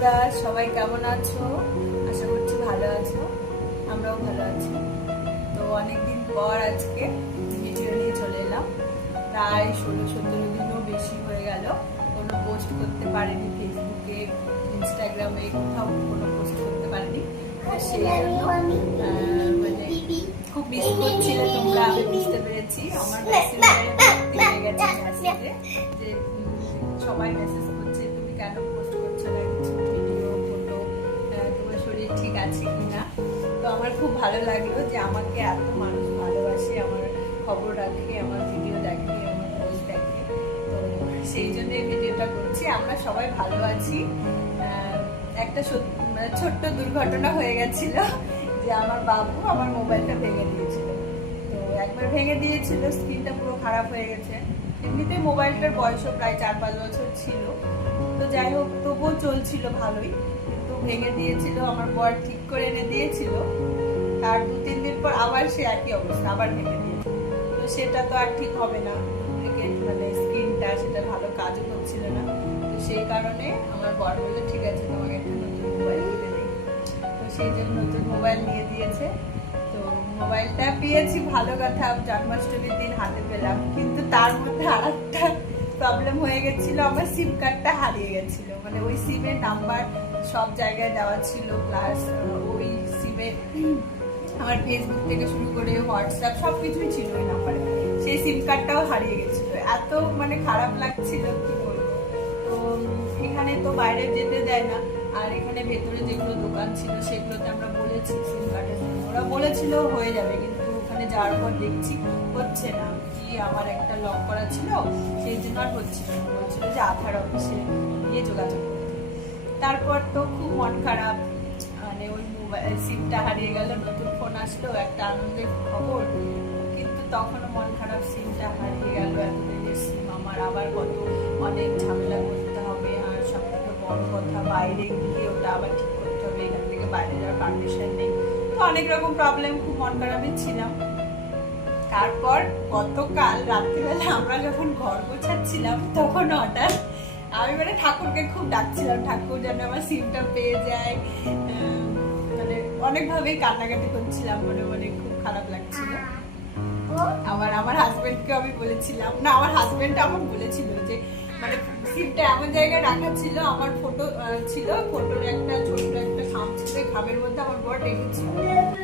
বন্ধুরা সবাই কেমন আছো? আশা করছি ভালো আছো, আমরাও ভালো আছি। তো অনেকদিন পর আজকে ভিডিও নিয়ে চলে এলাম। প্রায় 16-17 দিনও বেশি হয়ে গেল কোনো পোস্ট করতে পারিনি, ফেসবুকে ইনস্টাগ্রামে কোথাও কোনো পোস্ট করতে পারিনি। সেই জন্য মানে খুব মিস করছিলে তোমরা, আমি বুঝতে পেরেছি। আমার মেসেঞ্জারে ভর্তি হয়ে গেছে মেসেজে যে সবাই মেসেজ করছে তুমি কেন পোস্ট করছো না কিছু ভিডিও ফটো, তোমার শরীর ঠিক আছে কিনা। তো আমার খুব ভালো লাগলো যে আমাকে এত মানুষ ভালোবাসে, আমার খবর রাখে, আমার ভিডিও দেখে, আমার পোস্ট দেখে। তো সেই জন্য এই ভিডিওটা করছি। আমরা সবাই ভালো আছি। একটা ছোট্ট দুর্ঘটনা হয়ে গেছিল যে আমার বাবু আমার মোবাইলটা ভেঙে দিয়েছিল। তো একবার ভেঙে দিয়েছিল, স্ক্রিনটা পুরো খারাপ হয়ে গেছে। এমনিতে মোবাইলটার বয়সও প্রায় 4-5 বছর ছিল। তো যাই হোক, তবুও চলছিল ভালোই, কিন্তু ভেঙে দিয়েছিল। আমার বর ঠিক করে এনে দিয়েছিল, তার 2-3 দিন পর আবার সে একই অবস্থা, আবার ভেঙে দিয়েছিল। তো সেটা তো আর ঠিক হবে না, মানে স্ক্রিনটা সেটা ভালো কাজও করছিল না। তো সেই কারণে আমার বর বললো ঠিক আছে তোমাকে একটা নতুন মোবাইল কিনে দিই। তো সেই জন্য নতুন মোবাইল নিয়ে দিয়েছে। তো মোবাইলটা পেয়েছি ভালো কথা, জন্মাষ্টমীর দিন হাতে পেলাম, কিন্তু তার মধ্যে আরেকটা প্রবলেম হয়ে গেছিল। আমার সিম কার্ডটা হারিয়ে গেছিল, মানে ওই সিমের নাম্বার সব জায়গায় দেওয়া ছিল, প্লাস ওই সিমে আমার ফেসবুক থেকে শুরু করে হোয়াটসঅ্যাপ সবকিছুই ছিল ওই নাম্বারে। সেই সিম কার্ডটাও হারিয়ে গেছিল, এত মানে খারাপ লাগছিল কি বলবো। তো এখানে তো বাইরে যেতে দেয় না, আর এখানে ভেতরে যেগুলো দোকান ছিল সেগুলোতে আমরা বলেছি সিম কার্ডের জন্য, ওরা বলেছিল হয়ে যাবে, কিন্তু ওখানে যাওয়ার পর দেখছি হচ্ছে না। কি আমার একটা লক করা ছিল, সেই জন্য আর হচ্ছিল না, বলছিল যে আধার অফিসে গিয়ে যোগাযোগ করতে। তারপর তো খুব মন খারাপ, মানে ওই মোবাইল সিমটা হারিয়ে গেল, নতুন ফোন আসলো, একটা আনন্দের খবর, কিন্তু তখনও মন খারাপ, সিমটা হারিয়ে গেল, এতদিনের সিম আমার, আবার কত অনেক ঝামেলা করতে হবে। আর সব থেকে বড় কথা, বাইরে গিয়ে ওটা আবার ঠিক করতে হবে, এখান থেকে বাইরে যাওয়ার পারমিশন নেই। তো অনেক রকম প্রবলেম, খুব মন খারাপই ছিলাম। তারপর গতকাল রাত্রিবেলা আমরা যখন ঘর গোছাচ্ছিলাম তখন হঠাৎ আমি মানে ঠাকুরকে খুব ডাকছিলাম, ঠাকুর যেন আমার সিমটা পেয়ে যায়। মানে অনেকভাবেই কান্নাকাটি করছিলাম, মনে মনে খুব খারাপ লাগছিল। আবার আমার হাজবেন্ডকে আমি বলেছিলাম, না আমার হাজবেন্ড আমার বলেছিল যে মানে সিমটা এমন জায়গায় রাখা ছিল, আমার ফটো ছিল, ফটোর একটা ছোট্ট একটা খাম ছিল, খামের মধ্যে আমার বর রেখেছিল।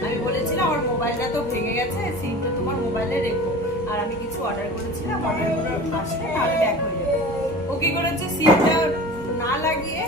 আমি বলেছিলাম আমার মোবাইলটা তো ভেঙে গেছে, সিমটা তোমার মোবাইলে রেখো, আর আমি কিছু অর্ডার করেছিলাম, অর্ডার করে আসলে তাহলে ব্যাক হয়ে যাবে। ও কি করেছে, সিমটা না লাগিয়ে